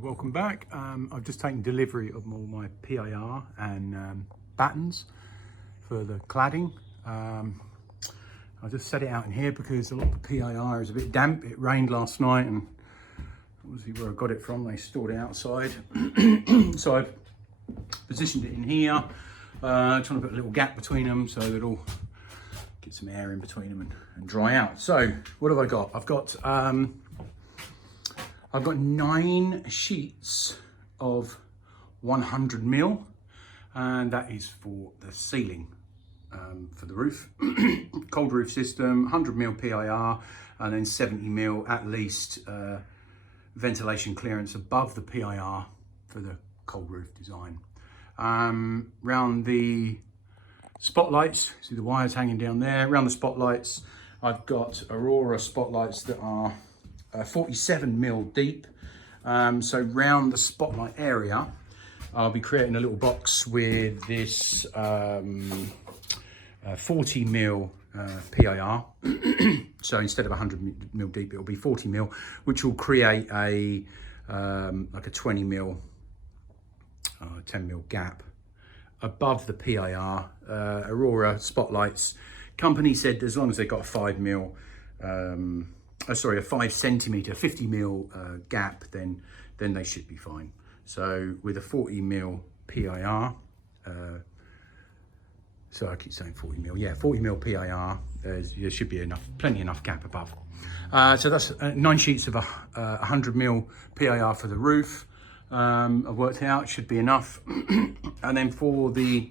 Welcome back. I've just taken delivery of all my PIR and battens for the cladding. I just set it out in here because a lot of the PIR is a bit damp. It rained last night and obviously where I got it from, they stored it outside. So I've positioned it in here, trying to put a little gap between them so that it'll get some air in between them and dry out. So what have I got? I've got 9 sheets of 100 mil, and that is for the ceiling, for the roof. Cold roof system, 100 mil PIR, and then 70 mil at least ventilation clearance above the PIR for the cold roof design. Round the spotlights, see the wires hanging down there. Around the spotlights, I've got Aurora spotlights that are 47 mil deep. So round the spotlight area, I'll be creating a little box with this 40 mil PIR. So instead of 100 mil deep, it'll be 40 mil, which will create a like a 20 mil, 10 mil gap above the PIR. Aurora spotlights company said as long as they've got a 5 mil, a 5 centimeter, 50 mil gap, then they should be fine. So with a 40 mil PIR, so I keep saying 40 mil, yeah, 40 mil PIR, there should be plenty enough gap above. So that's 9 sheets of 100 mil PIR for the roof. I've worked out, should be enough. And then for the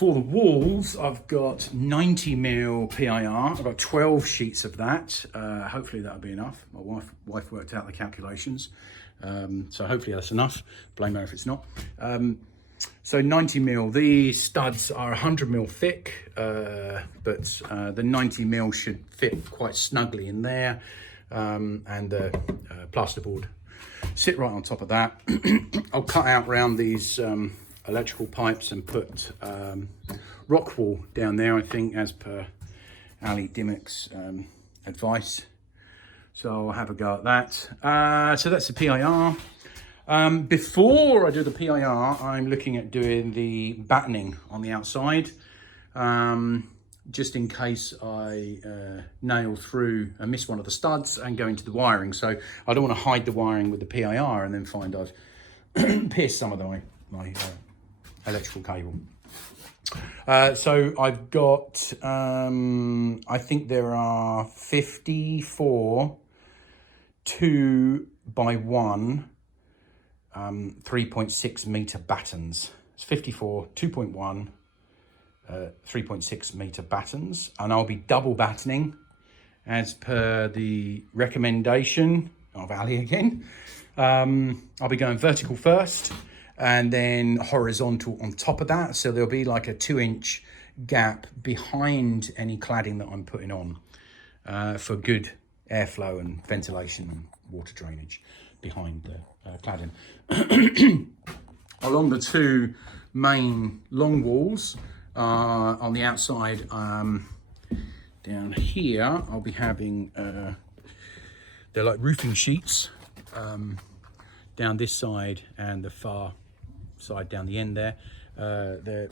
walls, I've got 90 mil PIR. I've got 12 sheets of that. Hopefully that'll be enough. My wife worked out the calculations. So hopefully that's enough. Blame her if it's not. So 90 mil, the studs are 100 mil thick, but the 90 mil should fit quite snugly in there. And the plasterboard sit right on top of that. I'll cut out round these electrical pipes and put rock wool down there, I think, as per Ali Dimmock's advice. So I'll have a go at that. So that's the PIR. Before I do the PIR, I'm looking at doing the battening on the outside, just in case I nail through and miss one of the studs and go into the wiring. So I don't want to hide the wiring with the PIR and then find I've pierced some of my electrical cable. So I've got, I think there are 54 2x1 3.6 meter battens. It's 54 2.1 3.6 meter battens, and I'll be double battening as per the recommendation of Ali again. I'll be going vertical first and then horizontal on top of that. So there'll be like a 2-inch gap behind any cladding that I'm putting on for good airflow and ventilation and water drainage behind the cladding. Along the 2 main long walls on the outside, down here, I'll be having, they're like roofing sheets down this side and the far side down the end there. They're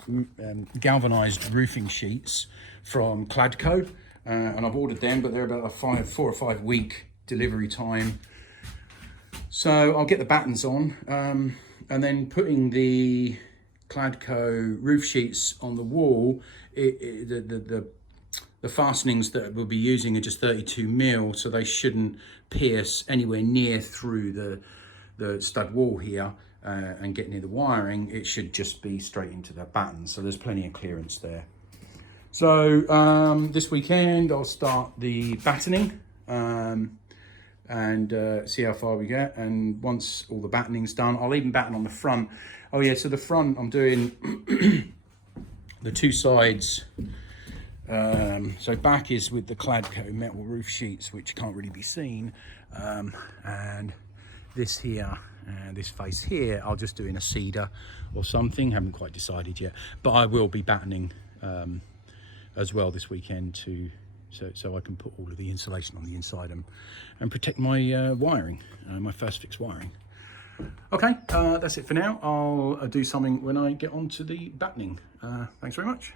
galvanized roofing sheets from Cladco, and I've ordered them, but they're about a 4 or 5 week delivery time. So I'll get the battens on, and then putting the Cladco roof sheets on the wall. The fastenings that we'll be using are just 32 mil, so they shouldn't pierce anywhere near through the stud wall here and get near the wiring. It should just be straight into the battens, so there's plenty of clearance there. So this weekend I'll start the battening and see how far we get, and once all the battening's done, I'll even batten on the front. Oh yeah, so the front, I'm doing the 2 sides. So back is with the Cladco metal roof sheets, which can't really be seen, and this here and this face here I'll just do in a cedar or something. Haven't quite decided yet, but I will be battening as well this weekend to so I can put all of the insulation on the inside and protect my wiring, my first fix wiring. Okay, that's it for now. I'll do something when I get onto the battening. Thanks very much.